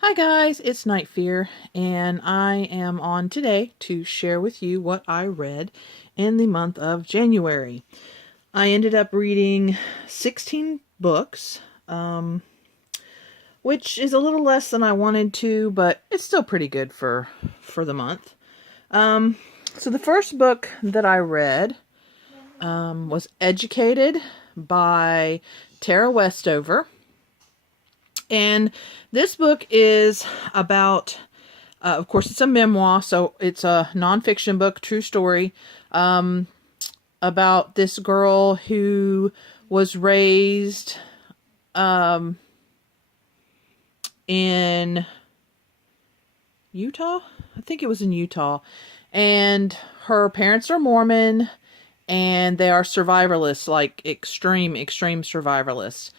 Hi guys, it's Night Fear, and I am on today to share with you what I read in the month of January. I ended up reading 16 books, which is a little less than I wanted to, but it's still pretty good for the month. Um, so the first book that I read was Educated by Tara Westover. And this book is about, of course, it's a memoir, so it's a nonfiction book, true story, about this girl who was raised in Utah. I think it was in Utah. And her parents are Mormon, and they are survivalists, like extreme survivalists.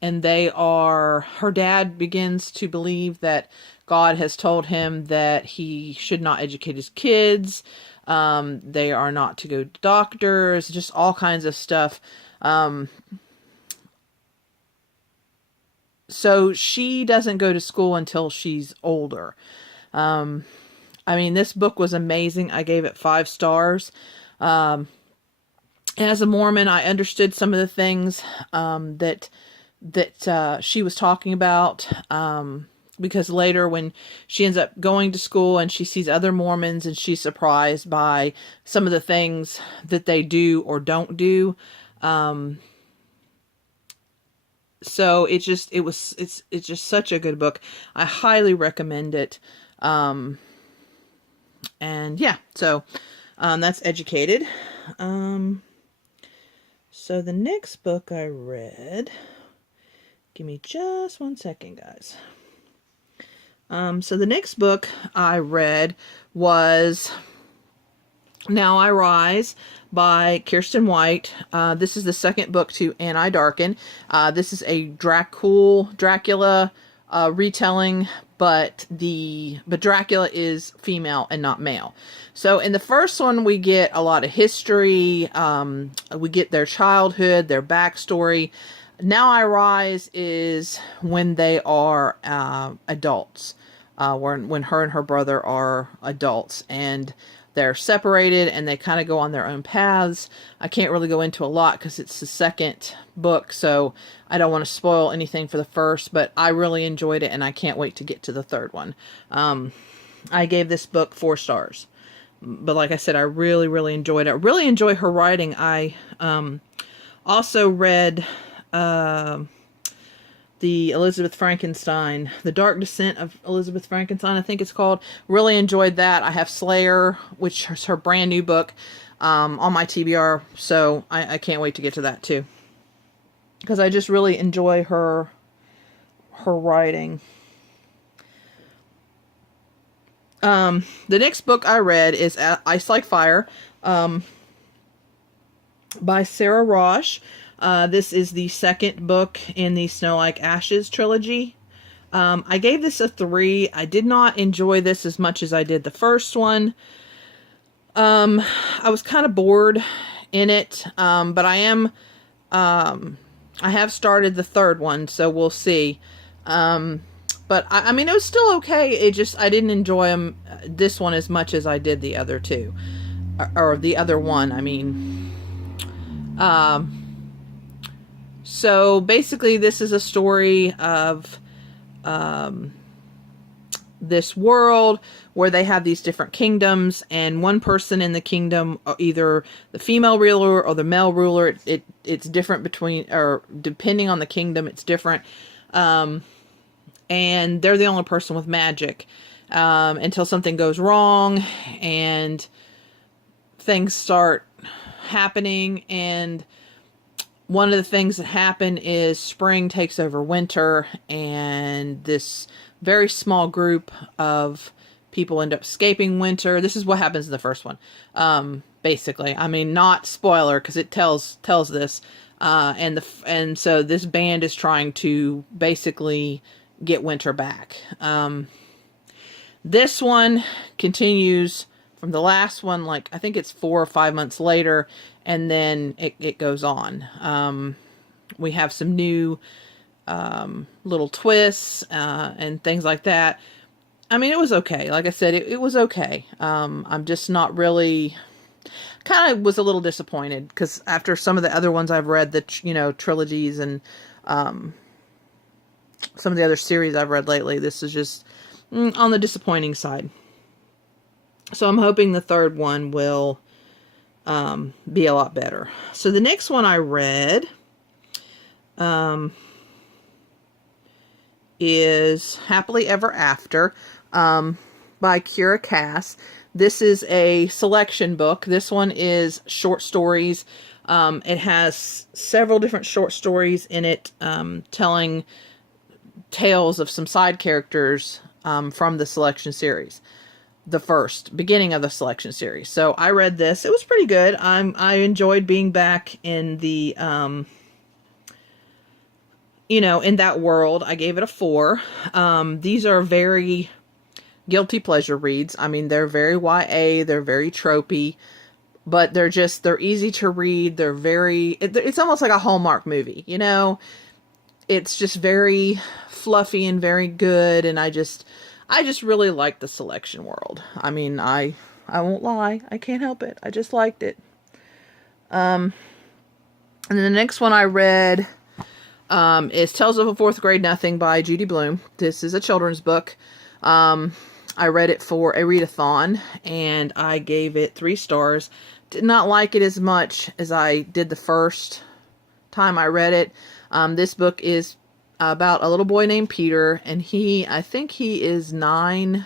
And they are, her dad begins to believe that God has told him that he should not educate his kids. They are not to go to doctors, just all kinds of stuff. So she doesn't go to school until she's older. I mean, this book was amazing. I gave it 5 stars. As a Mormon, I understood some of the things that she was talking about. Because later, when she ends up going to school and she sees other Mormons, and she's surprised by some of the things that they do or don't do. So it's just such a good book. I highly recommend it. And yeah, so that's Educated. So the next book I read, give me just one second, guys. So the next book I read was Now I Rise by Kiersten White. This is the second book to And I Darken. This is a Dracula retelling, but Dracula is female and not male. So in the first one, we get a lot of history. We get their childhood, their backstory. Now I Rise is when they are adults, when her and her brother are adults, and they're separated and they kind of go on their own paths. I can't really go into a lot because it's the second book, so I don't want to spoil anything for the first, but I really enjoyed it and I can't wait to get to the third one. I gave this book 4 stars. But like I said, I really enjoyed it. I really enjoy her writing. I also read the Elizabeth Frankenstein, The Dark Descent of Elizabeth Frankenstein, I think it's called. Really enjoyed that. I have Slayer, which is her brand new book, on my TBR, so I can't wait to get to that too. Because I just really enjoy her writing. The next book I read is Ice Like Fire, by Sarah Rosh. This is the second book in the Snow Like Ashes trilogy. I gave this a 3. I did not enjoy this as much as I did the first one. I was kind of bored in it, but I have started the third one, so we'll see. But I mean, it was still okay. I didn't enjoy this one as much as I did the other two, or the other one. I mean, so basically, this is a story of this world where they have these different kingdoms, and one person in the kingdom, either the female ruler or the male ruler, it's different between, or depending on the kingdom, it's different. And they're the only person with magic, until something goes wrong and things start happening. And one of the things that happen is spring takes over winter, and this very small group of people end up escaping winter. This is what happens in the first one. Basically, I mean, not spoiler, because it tells this. And so this band is trying to basically get winter back. This one continues from the last one, like I think it's 4 or 5 months later, and then it goes on. We have some new little twists and things like that. I mean, it was okay. Like I said, it was okay. I'm just not really, kind of was a little disappointed because after some of the other ones I've read, the trilogies and some of the other series I've read lately, this is just on the disappointing side. So I'm hoping the third one will be a lot better. So the next one I read is Happily Ever After by Kiera Cass. This is a selection book. This one is short stories. It has several different short stories in it, telling tales of some side characters from the selection series. The beginning of the selection series. So I read this. It was pretty good. I enjoyed being back in the, in that world. I gave it a 4. These are very guilty pleasure reads. I mean, they're very YA. They're very tropey, but they're easy to read. It's almost like a Hallmark movie, It's just very fluffy and very good. And I just really liked the selection world. I mean, I won't lie. I can't help it. I just liked it. And then the next one I read is Tales of a Fourth Grade Nothing by Judy Blume. This is a children's book. I read it for a readathon, and I gave it 3 stars. Did not like it as much as I did the first time I read it. This book is about a little boy named Peter, and I think he is 9,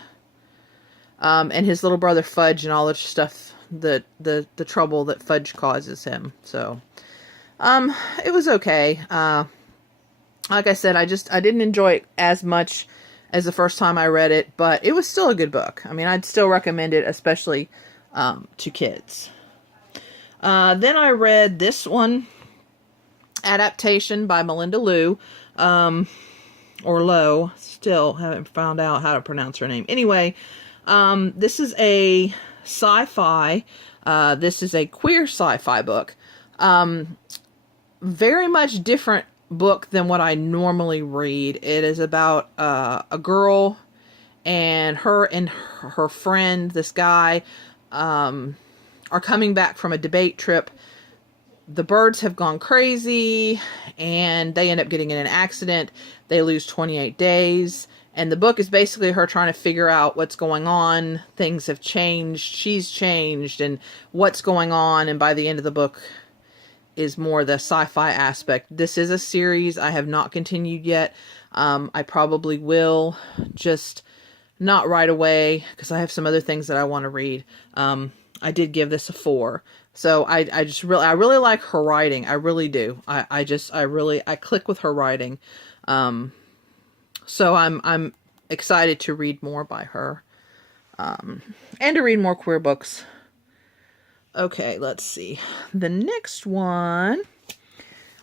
and his little brother Fudge and all the stuff, the trouble that Fudge causes him. So, it was okay. Like I said, I didn't enjoy it as much as the first time I read it, but it was still a good book. I mean, I'd still recommend it, especially, to kids. Then I read this one, Adaptation by Melinda Liu. Or Lowe. Still haven't found out how to pronounce her name. Anyway, this is a sci-fi. This is a queer sci-fi book. Very much different book than what I normally read. It is about a girl and her friend, this guy, are coming back from a debate trip. The birds have gone crazy, and they end up getting in an accident. They lose 28 days, and the book is basically her trying to figure out what's going on. Things have changed. She's changed, and what's going on, and by the end of the book is more the sci-fi aspect. This is a series I have not continued yet. I probably will, just not right away, because I have some other things that I want to read. I did give this a 4. So I really like her writing. I really do. I click with her writing. So I'm excited to read more by her. And to read more queer books. Okay, let's see. The next one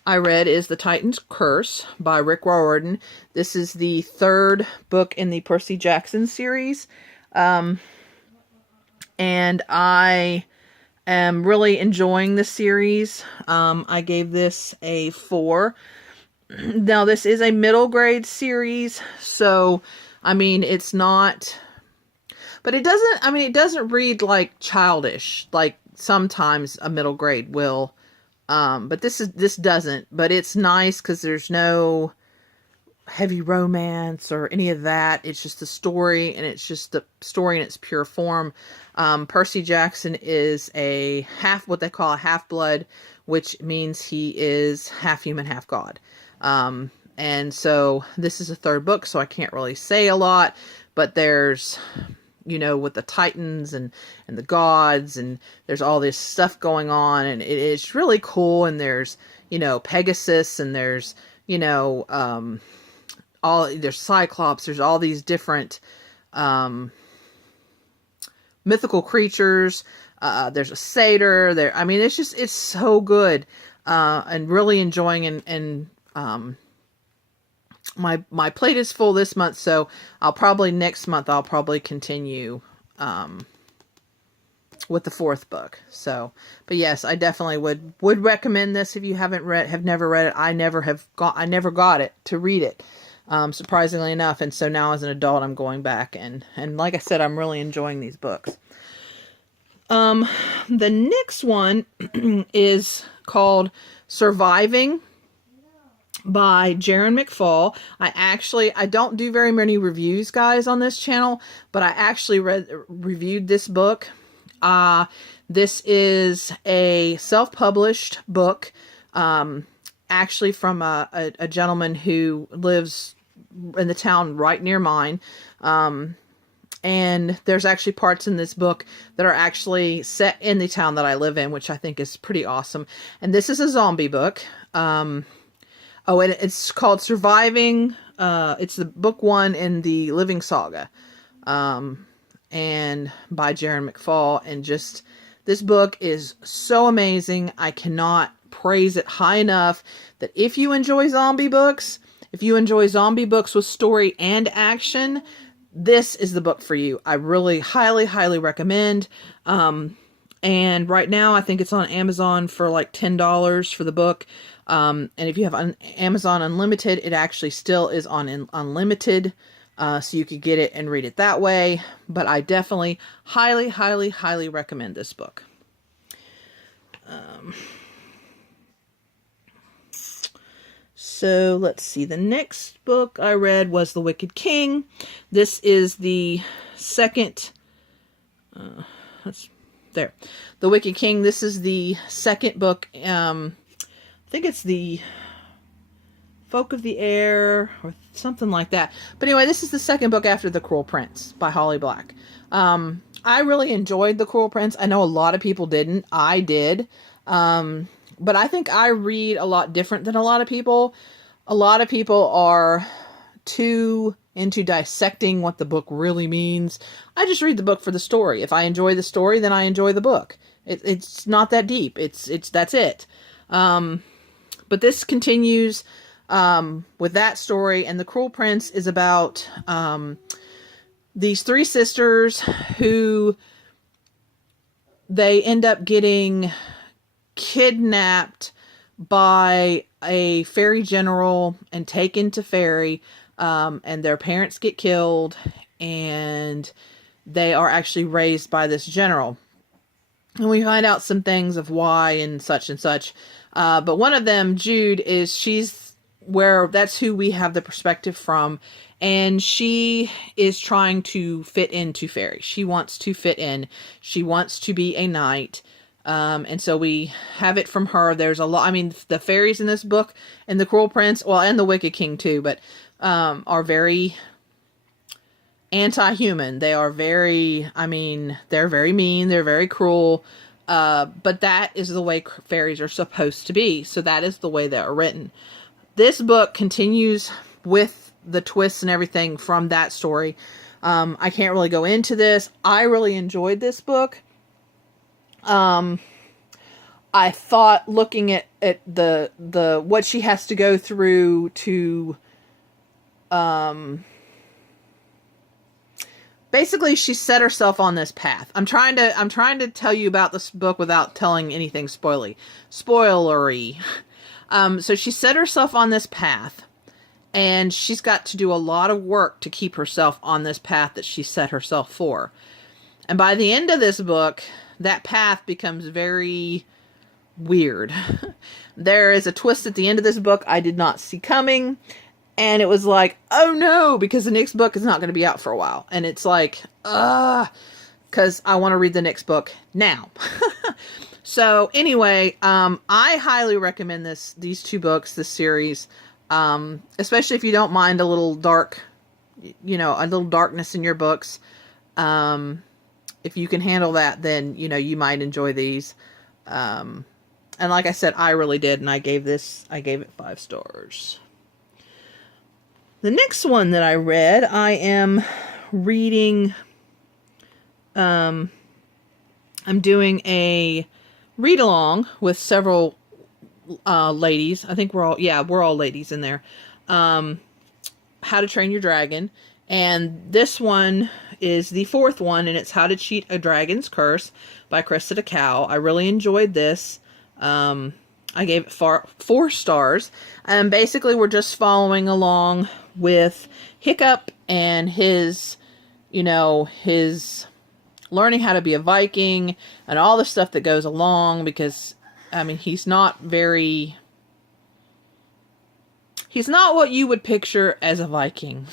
I read is The Titan's Curse by Rick Riordan. This is the 3rd book in the Percy Jackson series. And I am really enjoying the series. I gave this a 4. Now, this is a middle grade series, so, I mean, it's not, but it doesn't read like childish, like sometimes a middle grade will, but this doesn't, but it's nice because there's no heavy romance or any of that. It's just the story, and it's just the story in its pure form. Percy Jackson is what they call a half-blood, which means he is half human, half god. And so this is a 3rd book, so I can't really say a lot, but there's, with the Titans and the gods, and there's all this stuff going on, and it's really cool. And there's, Pegasus, and there's, there's Cyclops, there's all these different, mythical creatures. There's a satyr there. I mean, it's so good. And really enjoying, and my plate is full this month, so next month I'll probably continue with the fourth book. So, but yes, I definitely would recommend this if you have never read it. I never got it to read it, surprisingly enough. And so now as an adult, I'm going back and like I said, I'm really enjoying these books. The next one is called Surviving by Jaron McFall. I don't do very many reviews, guys, on this channel, but I actually reviewed this book. This is a self-published book, actually from a gentleman who lives in the town right near mine. And there's actually parts in this book that are actually set in the town that I live in, which I think is pretty awesome. And this is a zombie book. And it's called Surviving. It's the book 1 in the Living Saga. And by Jaron McFall. And just, this book is so amazing. I cannot praise it high enough that if you enjoy zombie books, with story and action, this is the book for you. I really highly, highly recommend. And right now I think it's on Amazon for like $10 for the book. And if you have Amazon Unlimited, it actually still is on Unlimited. So you could get it and read it that way. But I definitely highly, highly, highly recommend this book. So let's see. The next book I read was The Wicked King. This is the second. The Wicked King. This is the second book. I think it's the Folk of the Air or something like that. But anyway, this is the second book after The Cruel Prince by Holly Black. I really enjoyed The Cruel Prince. I know a lot of people didn't. I did. But I think I read a lot different than a lot of people. A lot of people are too into dissecting what the book really means. I just read the book for the story. If I enjoy the story, then I enjoy the book. It's not that deep. That's it. But this continues with that story, and The Cruel Prince is about these 3 sisters who they end up getting kidnapped by a fairy general and taken to fairy, and their parents get killed, and they are actually raised by this general. And we find out some things of why and such and such. But one of them, Jude, that's who we have the perspective from. And she is trying to fit into fairy. She wants to fit in. She wants to be a knight. And so we have it from her. There's a lot, I mean, the fairies in this book and The Cruel Prince, well, and The Wicked King too, but, are very anti-human. They are very, they're very mean. They're very cruel. But that is the way fairies are supposed to be. So that is the way they are written. This book continues with the twists and everything from that story. I can't really go into this. I really enjoyed this book. I thought looking at the what she has to go through to basically she set herself on this path. I'm trying to tell you about this book without telling anything spoilery. So she set herself on this path, and she's got to do a lot of work to keep herself on this path that she set herself for. And by the end of this book, that path becomes very weird. There is a twist at the end of this book I did not see coming. And it was like, oh no, because the next book is not going to be out for a while. And it's like, because I want to read the next book now. So anyway, I highly recommend these 2 books, this series, especially if you don't mind a little dark, a little darkness in your books. If you can handle that, then, you might enjoy these. And like I said, I really did. And I gave it 5 stars. The next one that I read, I am reading, I'm doing a read along with several, ladies. I think we're all ladies in there. How to Train Your Dragon. And this one is the fourth one, and it's How to Cheat a Dragon's Curse by Cressida Cow. I really enjoyed this. I gave it 4 stars. And basically we're just following along with Hiccup and his, his learning how to be a Viking and all the stuff that goes along, because, I mean, he's not what you would picture as a Viking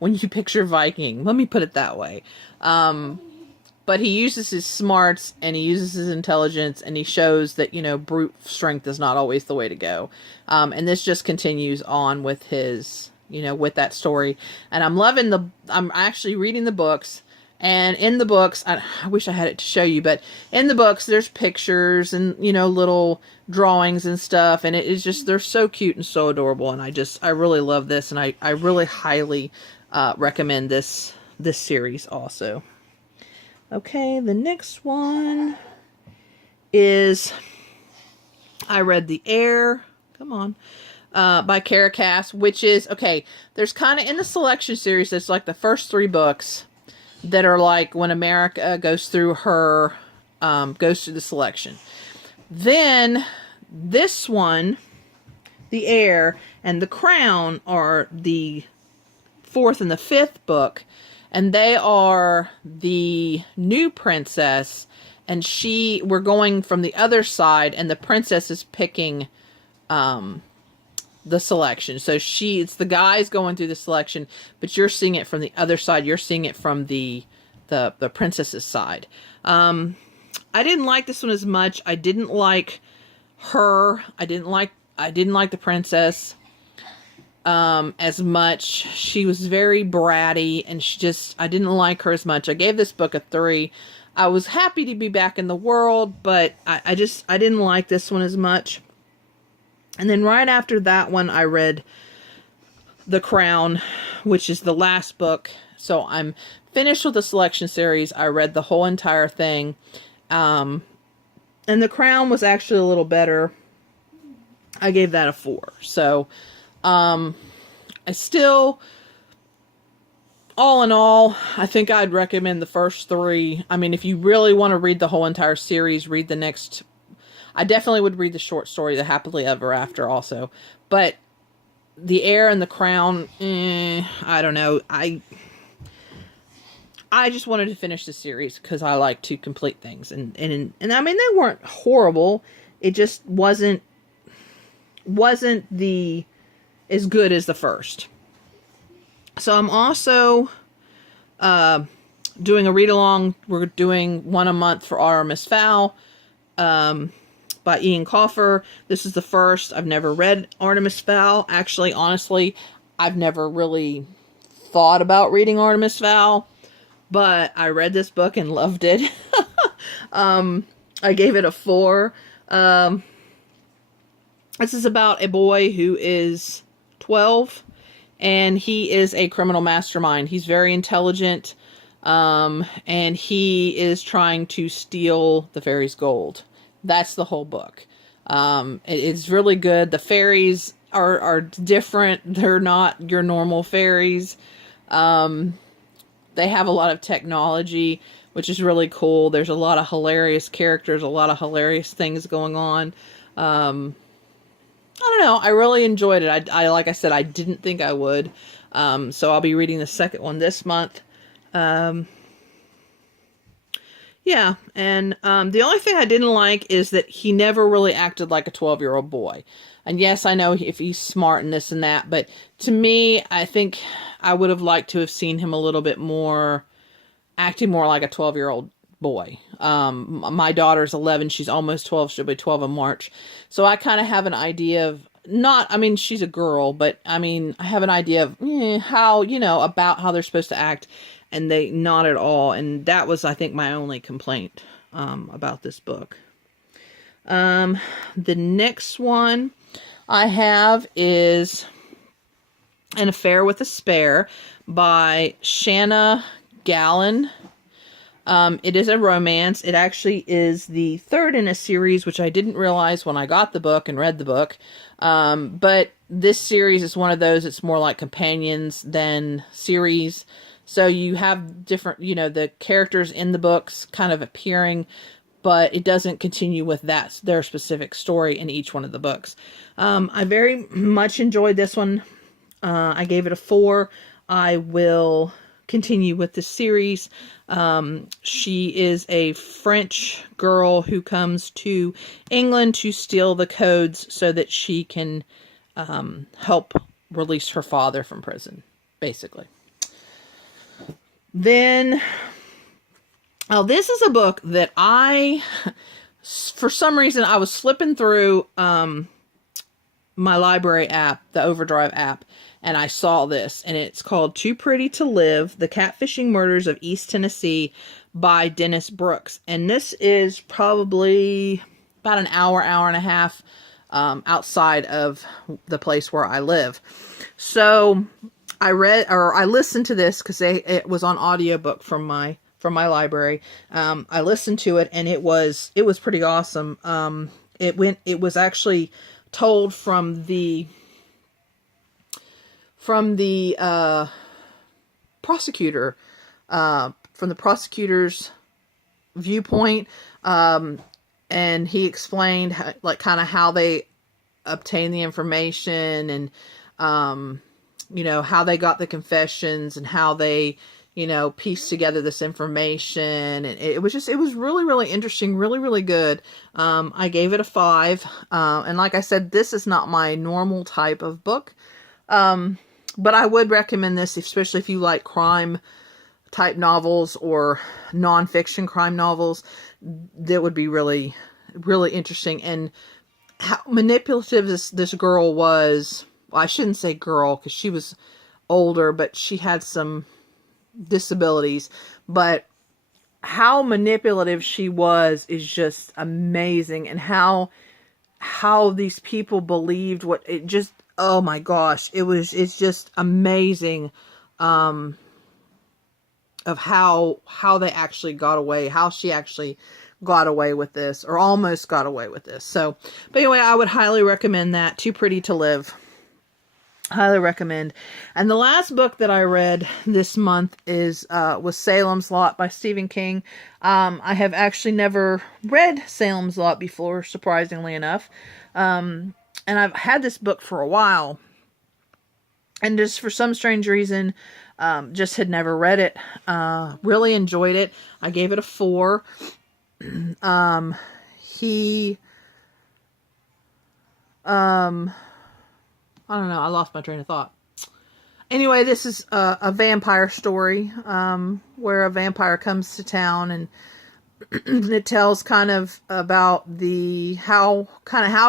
when you picture Viking. Let me put it that way. But he uses his smarts and he uses his intelligence, and he shows that, brute strength is not always the way to go. And this just continues on with his, with that story. And I'm actually reading the books. And in the books, I wish I had it to show you, but in the books, there's pictures and, little drawings and stuff. And it is just, they're so cute and so adorable. And I really love this. And I really highly recommend this series also. Okay, the next one is, I read The Heir, by Kara Cass, which is, okay, there's kind of, in the selection series, there's like the first 3 books that are like when America goes through the selection. Then, this one, The Heir, and The Crown are the 4th and the 5th book. And they are the new princess, and we're going from the other side, and the princess is picking the selection. So it's the guys going through the selection, but you're seeing it from the other side. You're seeing it from the princess's side. I didn't like this one as much. I didn't like her. I didn't like the princess as much. She was very bratty, and I didn't like her as much. I gave this book a 3. I was happy to be back in the world, but I didn't like this one as much. And then right after that one, I read The Crown, which is the last book. So I'm finished with the selection series. I read the whole entire thing. And The Crown was actually a little better. I gave that a 4. So, I still, all in all, I think I'd recommend the first 3. I mean, if you really want to read the whole entire series, read the next. I definitely would read the short story, The Happily Ever After, also. But The Heir and The Crown, I don't know. I just wanted to finish the series because I like to complete things, and I mean, they weren't horrible. It just wasn't as good as the first. So I'm also doing a read-along. We're doing one a month for Artemis Fowl by Ian Colfer. This is the first. I've never read Artemis Fowl. Actually, honestly, I've never really thought about reading Artemis Fowl, but I read this book and loved it. I gave it a 4. This is about a boy who is 12, and he is a criminal mastermind. He's very intelligent, and he is trying to steal the fairies' gold. That's the whole book. It's really good. The fairies are different. They're not your normal fairies. They have a lot of technology, which is really cool. There's a lot of hilarious characters, a lot of hilarious things going on. I don't know. I really enjoyed it. I like I said, I didn't think I would. So I'll be reading the second one this month. Yeah, and the only thing I didn't like is that he never really acted like a 12-year-old boy. And yes, I know if he's smart and this and that, but to me, I think I would have liked to have seen him a little bit more, acting more like a 12-year-old boy. My daughter's 11. She's almost 12. She'll be 12 in March. So I kind of have an idea of, she's a girl, but I have an idea of how, about how they're supposed to act, and they not at all. And that was, I think, my only complaint about this book. The next one I have is An Affair with a Spare by Shanna Gallen. It is a romance. It actually is the 3rd in a series, which I didn't realize when I got the book and read the book. But this series is one of those, it's more like companions than series. So you have different, you know, the characters in the books kind of appearing, but it doesn't continue with their specific story in each one of the books. I very much enjoyed this one. I gave it a 4. I will continue with the series. She is a French girl who comes to England to steal the codes so that she can help release her father from prison, basically. Then, this is a book that for some reason, I was flipping through my library app, the Overdrive app, and I saw this, and it's called Too Pretty to Live, The Catfishing Murders of East Tennessee by Dennis Brooks. And this is probably about an hour and a half outside of the place where I live. So I listened to this because it was on audiobook from my library. I listened to it, and it was pretty awesome. It was actually told from the prosecutor, from the prosecutor's viewpoint, and he explained how they obtained the information, and you know, how they got the confessions, and how they, you know, pieced together this information. And it was really, really interesting, really, really good. I gave it a 5. And like I said, this is not my normal type of book. But I would recommend this, especially if you like crime type novels or nonfiction crime novels. That would be really, really interesting. And how manipulative this girl was. Well, I shouldn't say girl, because she was older, but she had some disabilities. But how manipulative she was is just amazing. And how these people believed what it just, oh my gosh, it's just amazing of how they actually got away, how she actually got away with this, or almost got away with this. So, but anyway, I would highly recommend that. Too Pretty to Live. Highly recommend. And the last book that I read this month was Salem's Lot by Stephen King. I have actually never read Salem's Lot before, surprisingly enough. And I've had this book for a while, and just for some strange reason, just had never read it. Really enjoyed it. I gave it a 4. I don't know. I lost my train of thought. Anyway, this is a vampire story, where a vampire comes to town, and it tells kind of about how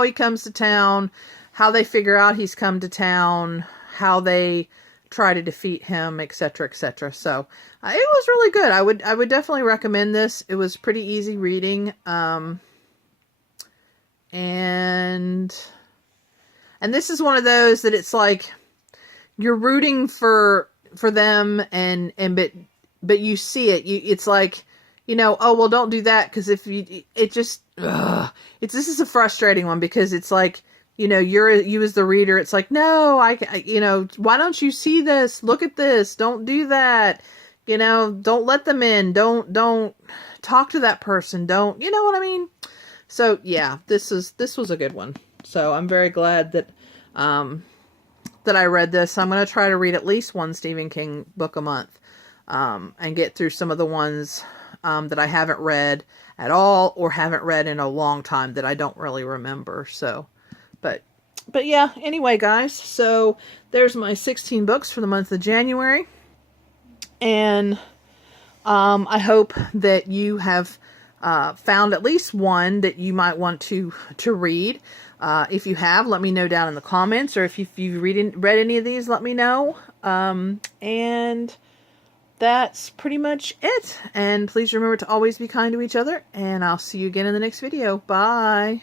he comes to town, how they figure out he's come to town, how they try to defeat him, etc., etc. So it was really good. I would definitely recommend this. It was pretty easy reading, and this is one of those that it's like you're rooting for them, but you see it. It's like, you know, oh well, don't do that, because if you, it just, this is a frustrating one, because it's like, you know, you as the reader, it's like, no, I you know, why don't you see this? Look at this. Don't do that. You know, don't let them in. Don't talk to that person. Don't, you know what I mean? So yeah, this was a good one. So I'm very glad that that I read this. I'm going to try to read at least one Stephen King book a month, and get through some of the ones that I haven't read at all, or haven't read in a long time that I don't really remember. So, but yeah, anyway, guys, so there's my 16 books for the month of January. And I hope that you have found at least one that you might want to read. If you have, let me know down in the comments, or if you've read any of these, let me know. And that's pretty much it. And please remember to always be kind to each other, and I'll see you again in the next video. Bye.